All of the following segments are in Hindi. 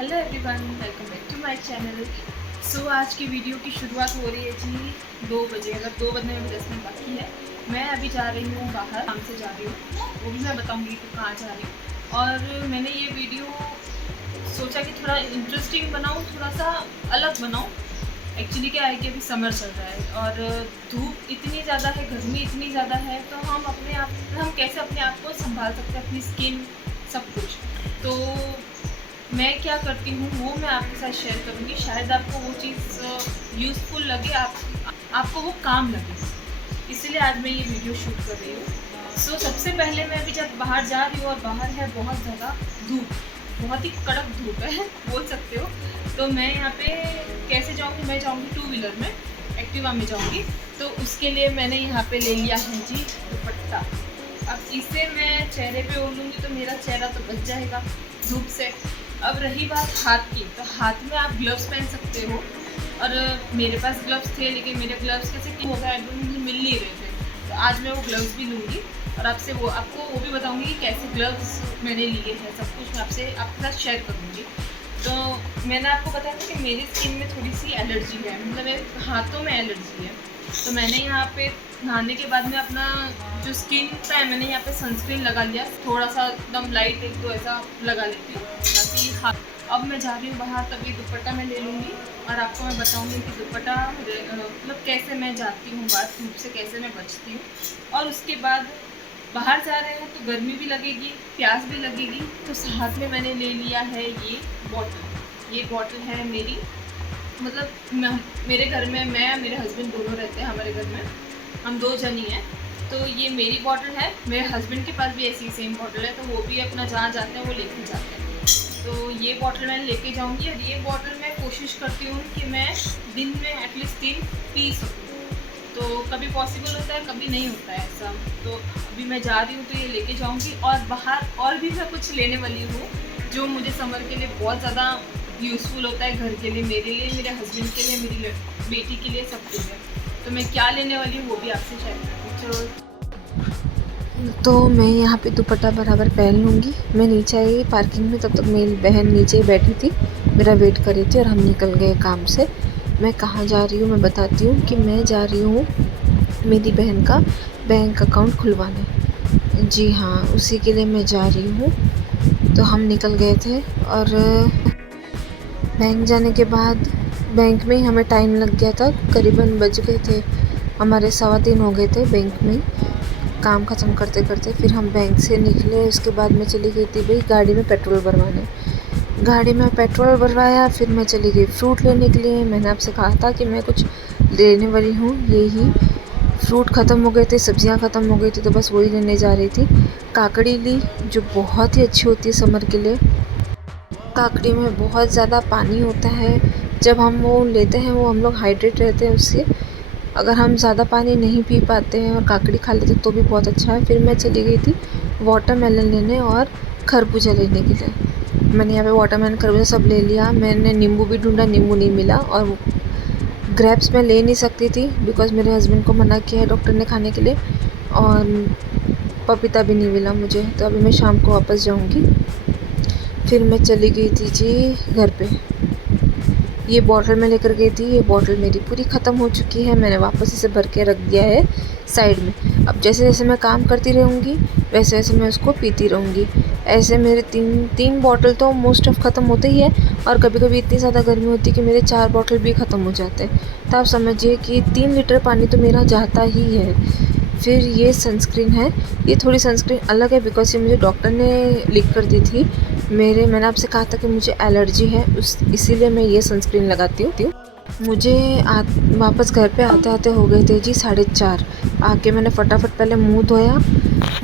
Hello everyone, welcome back to my channel. So आज की वीडियो की शुरुआत हो रही है जी 2 बजे। अगर 2 बजने में 10 मिनट बाकी है। मैं अभी जा रही हूँ बाहर, काम से जा रही हूँ, वो भी मैं बताऊँगी कि कहाँ जा रही हूँ। और मैंने ये वीडियो सोचा कि थोड़ा इंटरेस्टिंग बनाऊँ, थोड़ा सा अलग बनाऊँ। एक्चुअली क्या है कि अभी समर चल रहा है और धूप इतनी ज़्यादा है, गर्मी इतनी ज़्यादा है, तो हम कैसे अपने आप को संभाल सकते हैं, अपनी स्किन सब कुछ। तो मैं क्या करती हूँ वो मैं आपके साथ शेयर करूँगी। शायद आपको वो चीज़ यूज़फुल लगे, आपको वो काम लगे, इसीलिए आज मैं ये वीडियो शूट कर रही हूँ। सो सबसे पहले मैं अभी जब बाहर जा रही हूँ और बाहर है बहुत ज़्यादा धूप, बहुत ही कड़क धूप है बोल सकते हो। तो मैं यहाँ पे कैसे जाऊँगी, मैं जाऊँगी टू व्हीलर में, एक्टिवा में जाऊँगी। तो उसके लिए मैंने यहाँ पे ले लिया है जी दुपट्टा। अब इसे मैं चेहरे पे ओढ़ लूँगी तो मेरा चेहरा तो बच जाएगा धूप से। अब रही बात हाथ की, तो हाथ में आप ग्लव्स पहन सकते हो। और मेरे पास ग्लव्स थे, लेकिन मेरे ग्लव्स कैसे हो गए, मुझे मिल नहीं रहे थे। तो आज मैं वो ग्लव्स भी लूँगी और आपको वो भी बताऊँगी कि कैसे ग्लव्स मैंने लिए हैं। सब कुछ मैं आपके साथ शेयर करूँगी। तो मैंने आपको बताया था कि मेरी स्किन में थोड़ी सी एलर्जी है, मतलब मेरे हाथों में एलर्जी है। तो मैंने यहाँ पे नहाने के बाद में अपना जो स्किन का है, मैंने यहाँ पे सनस्क्रीन लगा लिया, थोड़ा सा एकदम लाइट, एक तो ऐसा लगा लेती हूँ ताकि हाँ। अब मैं जा रही हूँ बाहर, तभी दुपट्टा मैं ले लूँगी और आपको मैं बताऊँगी कि दुपट्टा मतलब कैसे मैं जाती हूँ बाहर, धूप से कैसे मैं बचती हूँ। और उसके बाद बाहर जा रहे हैं तो गर्मी भी लगेगी, प्यास भी लगेगी, तो साथ में मैंने ले लिया है ये बॉटल। ये बॉटल है मेरी, मतलब मेरे घर में मैं और मेरे हस्बैंड दोनों रहते हैं, हमारे घर में हम 2 जन ही हैं। तो ये मेरी बॉटल है, मेरे हस्बैंड के पास भी ऐसी सेम बॉटल है, तो वो भी अपना जहाँ जाते हैं वो लेके जाते हैं। तो ये बॉटल मैं लेके जाऊँगी और ये बॉटल मैं कोशिश करती हूँ कि मैं दिन में एटलीस्ट 3 पी सकूँ। तो कभी पॉसिबल होता है, कभी नहीं होता है ऐसा। तो अभी मैं जा रही हूँ तो ये लेके जाऊँगी। और बाहर और भी मैं कुछ लेने वाली हूँ जो मुझे समर के लिए बहुत ज़्यादा यूज़फुल होता है, घर के लिए, मेरे लिए, मेरे हस्बैंड के लिए, मेरी बेटी के लिए, सबके लिए। तो मैं क्या लेने वाली हूँ वो भी आपसे शेयर करूँगी। चलो, तो मैं यहाँ पे दुपट्टा बराबर पहन लूँगी। मैं नीचे आई पार्किंग में, तब तक मेरी बहन नीचे बैठी थी, मेरा वेट कर रही थी और हम निकल गए काम से। मैं कहाँ जा रही हूँ मैं बताती हूँ कि मैं जा रही हूँ मेरी बहन का बैंक अकाउंट खुलवाने। जी हाँ, उसी के लिए मैं जा रही हूँ। तो हम निकल गए थे और बैंक जाने के बाद बैंक में ही हमें टाइम लग गया था, करीबन बज गए थे हमारे 3:15 हो गए थे बैंक में काम ख़त्म करते करते। फिर हम बैंक से निकले, उसके बाद मैं चली गई थी भाई गाड़ी में पेट्रोल भरवाने। गाड़ी में पेट्रोल भरवाया, फिर मैं चली गई फ्रूट लेने के लिए। मैंने आपसे कहा था कि मैं कुछ लेने वाली हूँ, यही फ्रूट ख़त्म हो गए थे, सब्जियाँ ख़त्म हो गई थी, तो बस वही लेने जा रही थी। काकड़ी ली, जो बहुत ही अच्छी होती है समर के लिए। काकड़ी में बहुत ज़्यादा पानी होता है, जब हम वो लेते हैं वो हम लोग हाइड्रेट रहते हैं उससे। अगर हम ज़्यादा पानी नहीं पी पाते हैं और काकड़ी खा लेते तो भी बहुत अच्छा है। फिर मैं चली गई थी वाटरमेलन लेने और खरबूजा लेने के लिए। मैंने यहाँ पे वाटरमेलन खरबूजा सब ले लिया। मैंने नींबू भी ढूंढा, नींबू नहीं मिला। और ग्रेप्स मैं ले नहीं सकती थी बिकॉज़ मेरे हस्बैंड को मना किया है डॉक्टर ने खाने के लिए। और पपीता भी नहीं मिला मुझे, तो अभी मैं शाम को वापस जाऊँगी। फिर मैं चली गई थी जी घर पे। ये बॉटल मैं लेकर गई थी, ये बॉटल मेरी पूरी ख़त्म हो चुकी है। मैंने वापस इसे भर के रख दिया है साइड में। अब जैसे जैसे मैं काम करती रहूँगी वैसे वैसे मैं उसको पीती रहूँगी। ऐसे मेरे तीन बॉटल तो मोस्ट ऑफ ख़त्म होते ही है। और कभी कभी इतनी ज़्यादा गर्मी होती है कि मेरे 4 बॉटल भी ख़त्म हो जाते हैं। तो आप समझिए कि 3 लीटर पानी तो मेरा जाता ही है। फिर ये सनस्क्रीन है, ये थोड़ी सनस्क्रीन अलग है बिकॉज़ ये मुझे डॉक्टर ने लिख कर दी थी। मैंने आपसे कहा था कि मुझे एलर्जी है, इसीलिए मैं ये सनस्क्रीन लगाती हूँ। मुझे वापस घर पे आते आते हो गए थे जी 4:30। आके मैंने फटाफट पहले मुंह धोया।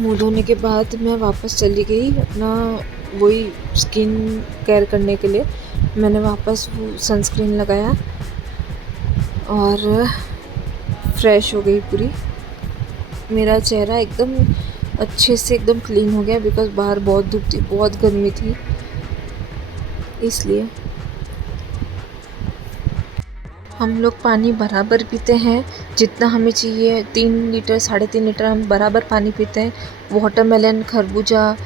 मुंह धोने के बाद मैं वापस चली गई अपना वही स्किन केयर करने के लिए। मैंने वापस वो सनस्क्रीन लगाया और फ्रेश हो गई पूरी। मेरा चेहरा एकदम अच्छे से एकदम क्लीन हो गया बिकॉज़ बाहर बहुत धूप थी, बहुत गर्मी थी, इसलिए। हम लोग पानी बराबर पीते हैं जितना हमें चाहिए। 3 लीटर 3.5 लीटर हम बराबर पानी पीते हैं। वाटरमेलन, खरबूजा,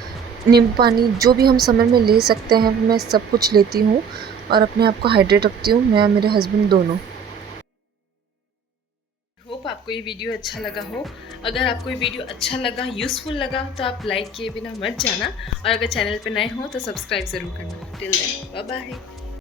नींबू पानी जो भी हम समर में ले सकते हैं मैं सब कुछ लेती हूँ और अपने आप को हाइड्रेट रखती हूँ, मैं और मेरे हस्बैंड दोनों। होप आपको ये वीडियो अच्छा लगा हो। अगर आपको ये वीडियो अच्छा लगा, यूज़फुल लगा तो आप लाइक किए बिना मत जाना, और अगर चैनल पे नए हो तो सब्सक्राइब ज़रूर करना। Till then bye bye.